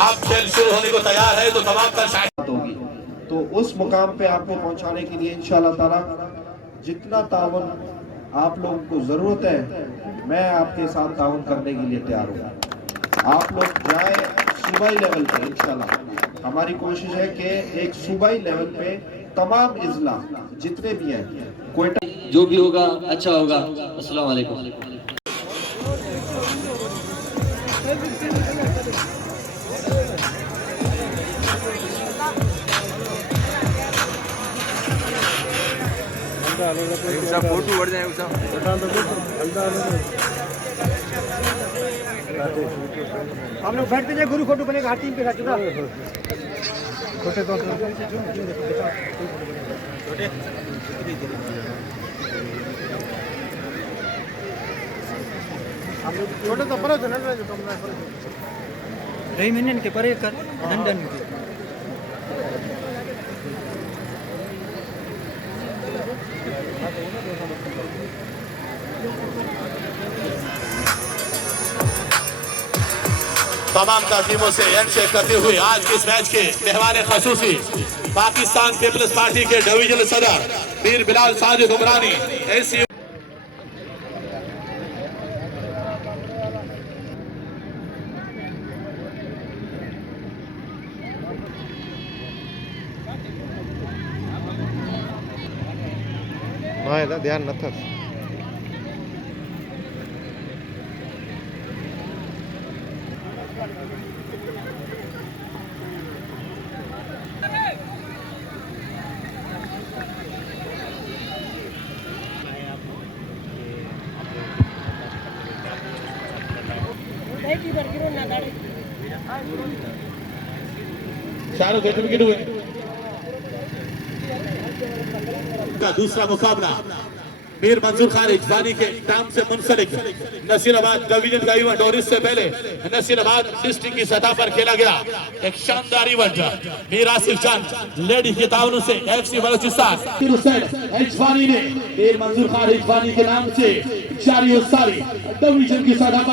आप खेल शुरू होने को तैयार है तो तमाम का शायद होगी। तो उस मुकाम पे आपको पहुंचाने के लिए इंशाअल्लाह ताला जितना तावन आप लोगों को जरूरत है मैं आपके साथ तावन करने के लिए तैयार हूँ। आप लोग जाए सूबाई लेवल पे इंशाअल्लाह हमारी कोशिश है कि एक सूबाई लेवल पे तमाम इजला जितने भी हैं कोयटा जो भी होगा अच्छा होगा। अस्सलाम वालेकुम। फोटो बढ़ जाए हम लोग बैठते जाए गुरु फोटो बनेगा हर टीम के साथ छोटे तो छोटे तो पर रही मिनट के परे कर लंदन के तमाम तहजीमों से हैंडशेक करते हुए आज के इस मैच के मेहमान खसूसी पाकिस्तान पीपल्स पार्टी के डिवीजनल सदर मीर बिलाल साजिद उमरानी ऐसी ध्यान न था चारों विकेट हुए का दूसरा मुकाबला मीर मंसूर खान इजवानी के नाम से मुंसलिक नसीराबाद डिवीजन का इवेंट और इससे पहले नसीराबाद डिस्ट्रिक्ट की सतह पर खेला गया एक शानदार इवेंट मीर आसिफ जान लेडी के ताउन से एफसी बलोचिस्तान इजवानी ने मीर मंसूर खान इजवानी के नाम से जारी डिवीजन की सतह